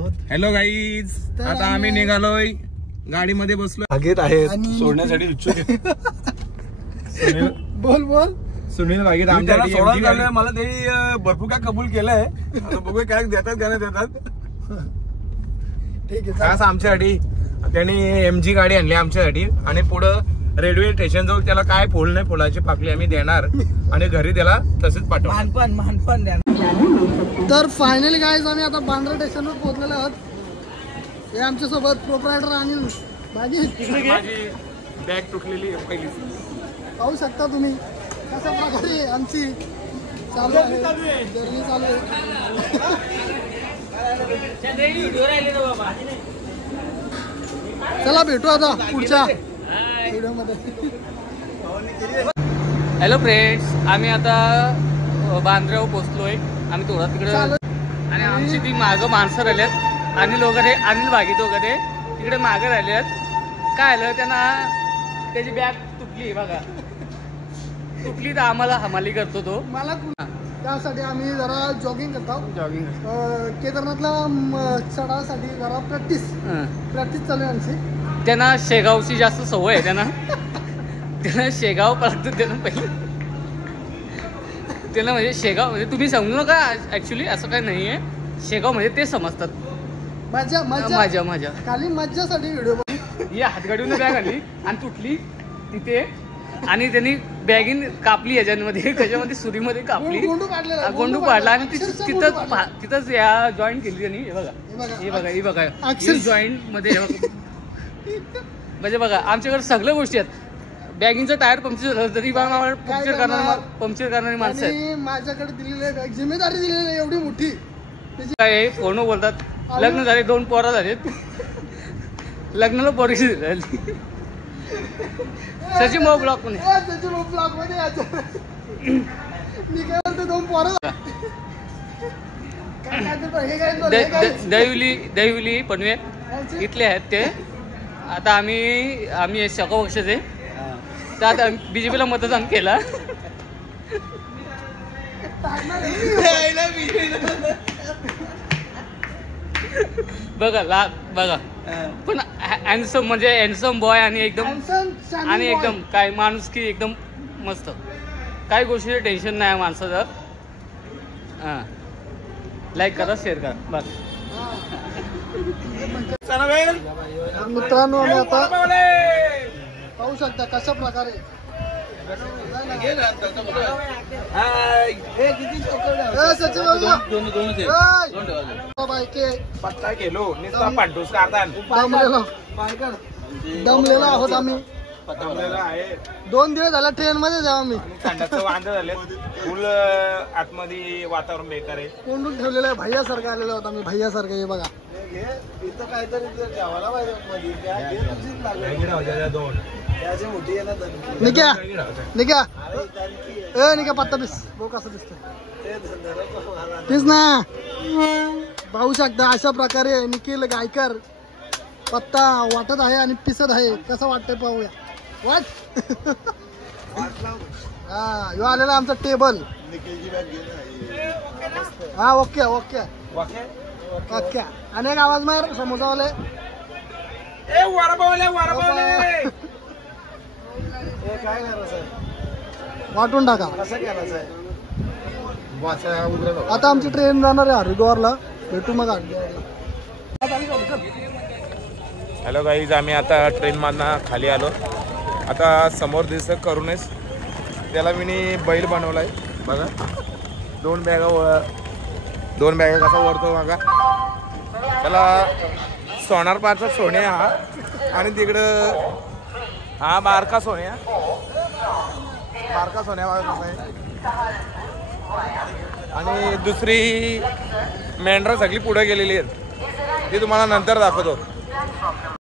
आहोत. Hello guys, आता आम्ही निघालोय, गाडीमध्ये बसलो, आगीत आहेत सोडण्यासाठी इच्छुक आहे. बोल बोल. सुनील बागेत आमच्यासाठी मला ते भरपूर काय कबूल केलंय. बघूया काय देतात का नाही देतात. ठीक आहे. खास आमच्यासाठी त्यांनी MG गाडी आणली आमच्यासाठी आणि पुढं रेल्वे स्टेशन जवळ त्याला काय फुल नाही, फुलाची पाकळी आम्ही देणार आणि घरी त्याला तसेच पाठवणार. मानपण द्या. तर फायनली गाईज आम्ही आता बांद्रा स्टेशनवर पोहोचलेलो आहोत. हे आमच्या सोबत प्रोप्रायटर अनिल बाजी. माझी बॅग तुटलेली आहे पहिली. पाहू शकता तुम्ही कशा प्रकारे आमची चालू आहे, जर्नी चालू आहे. चला भेटू आता पुढच्या व्हिडिओमध्ये. हॅलो फ्रेंड्स, आम्ही आता बांद्र्यावर पोहोचलोय. आम्ही थोडा तिकडे आणि आमची ती मागं माणसं राहिल्यात. अनिल वगैरे, अनिल भागीत वगैरे तिकडे मागं राहिल्यात. काय आलं त्यांना, त्याची बॅग तुटली बघा, तुटली तर आम्हाला हमाली करतो तो. मला त्यासाठी आम्ही जरा जॉगिंग करतो. जॉगिंग केदारनाथला चढासाठी जरा प्रॅक्टिस चालू आहे आमची. त्यांना शेगावची जास्त सवय आहे. त्यांना शेगाव पळतो त्यांना पहिले. त्यांना म्हणजे शेगाव म्हणजे तुम्ही समजू नका, ऍक्च्युली असं काही नाही आहे. शेगाव म्हणजे ते समजतात. मजा खाली मज्जासाठी व्हिडिओ ही हातगाडीने बॅग आली आणि तुटली तिथे. आणि त्यांनी बॅगिन कापली याच्यामध्ये, त्याच्यामध्ये सुरीमध्ये कापली, गोंडू पाडला आणि तिथंच या जॉईंट केली त्यांनी. हे बघा जॉईंट मध्ये. म्हणजे बघा आमच्याकडे सगळ्या गोष्टी आहेत. बॅगिंगचं टायर पंक्चर झालं तरी पंक्चर करणारी माणसं आहेत. माझ्याकडे दिलेली जिम्मेदारी दिलेली एवढी मोठी. काय फोन बोलतात, लग्न झाले, 2 पोरं झालेत. लग्नाला पोरगी झाली. सचिन भाऊ ब्लॉक मध्ये मी काय बोलतो, 2 पोरं. दहिवली पनवेल इथले आहेत ते. आता आम्ही सगळं पक्षाचे. तर आता BJPला मतदान केलं. बघा पण हॅन्डसम म्हणजे हॅन्डसम बॉय आणि एकदम काय माणूस की एकदम मस्त. काही गोष्टीचं टेन्शन नाही माणसाचं. हां, लाईक करा, शेअर करा बस. मित्रांनो आम्ही आता पाहू शकता कशा प्रकारे पत्ता केलो पांडूस काढतान दमलेलो आहोत आम्ही. 2 दिवस झाला ट्रेन मध्ये जाऊ आम्ही. थंडाचं वांदे झाले, फुल आतमध्ये वातावरण बेकार आहे. कोंडून ठेवलेलं आहे. भैयासारखं आलेलो आहोत आम्ही. भैयासारखं हे बघा. इथं काहीतरी ठेवायला पाहिजे. निक्या पत्ता दिस भाऊ कसं दिसतोय तेच ना. पाहू शकता अशा प्रकारे निखिल गायकर पत्ता वाटत आहे आणि पिसत आहे. कसं वाटतंय पाहूया. वाट हा, यो आलेला आमचा टेबल. हा, ओके ओके ओके. अनेक आवाज मार समोरवाले. काय करायचं, वाटून टाका. कसं करायचं. आता आमची ट्रेन जाणार आहे हरिद्वारला. भेटू मग. हॅलो गाईज, आम्ही आता ट्रेनमधनं खाली आलो. आता समोर दिसत करूनच त्याला मी बैल बनवलाय बघा. 2 बॅगा कसा वरतो बघा. त्याला सोनार पारचा सोन्या हा आणि तिकडं हा बारका सोन्या बघा कसा आहे. आणि दुसरी मेंढरा सगळी पुढे गेलेली आहेत, ती तुम्हाला नंतर दाखवतो.